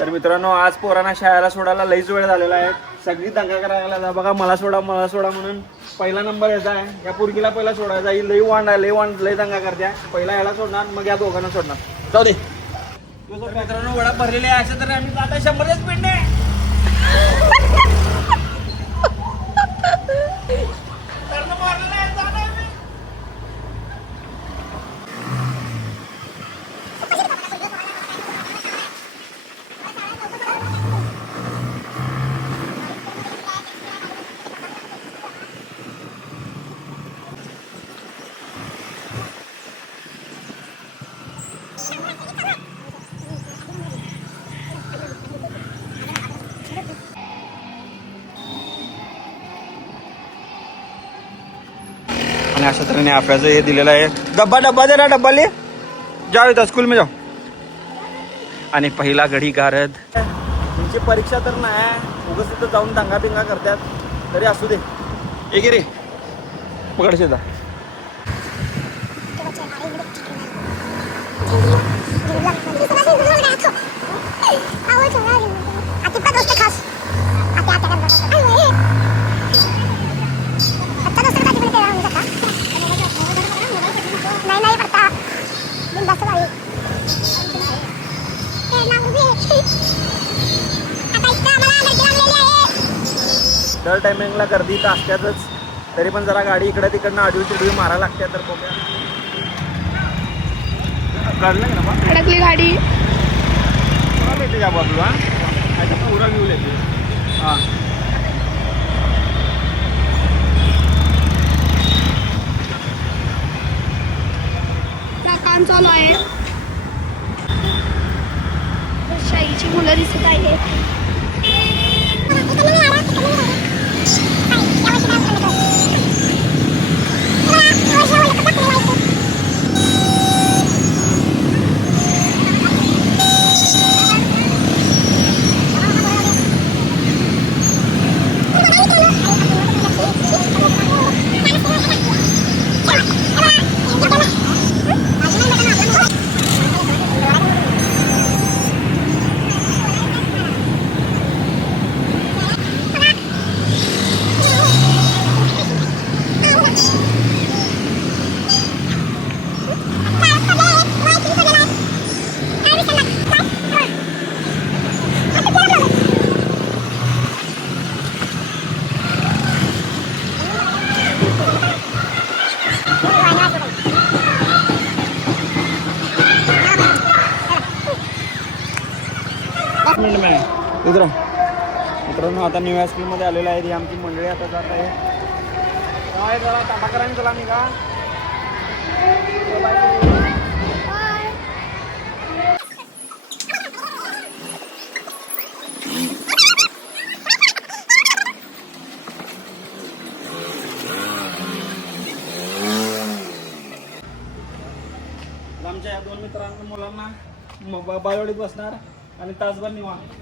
तर मित्रांनो आज पोरांना शाळेला सोडायला लईच वेळ झालेला आहे. सगळी दंगा करायला जा बघा, मला सोडा म्हणून पहिला नंबर यायचा आहे. या पोरगीला पहिला सोडायचा, ही लई वांड आहे, लई दंगा करत्या. पहिला याला सोडणार, मग या दोघांना सोडणार. जाऊ दे मित्रांनो, वडा भरलेले आहे. असं तर आम्ही आता 100च पिंडे आणि अशा तऱ्हेने आपल्याचं हे दिलेलं आहे. डब्बा दे ना, डब्बा ले जाओ, इथं स्कूल में जाओ. आणि पहिला घडी गारद. तुमची परीक्षा तर नाही, उगाच तिथं जाऊन दंगा बिंगा करतात. तरी असू दे, एक रे पकड शेता. दर टायमिंगला गर्दी तर असत्यातच, तरी पण जरा गाडी इकडे तिकडनं आडवी तिडवी मारायला लागते. तर बघूया, काढलं ना मग अडकली गाडी. पुरा येते या बाजूला, पुरा घेऊ येते. हां काम चालू आहे. शाईची मुलं दिसत आहेत. मित्रांनो आता न्यू स्कूलमध्ये आलेलं आहे. ही आमची मंडळी आता जात आहे. काय जरा टाटाकरांनी चला निघा. आमच्या या 2 मित्रांना मुलांना बालवाडीत बसणार आणि तासभर निवांत.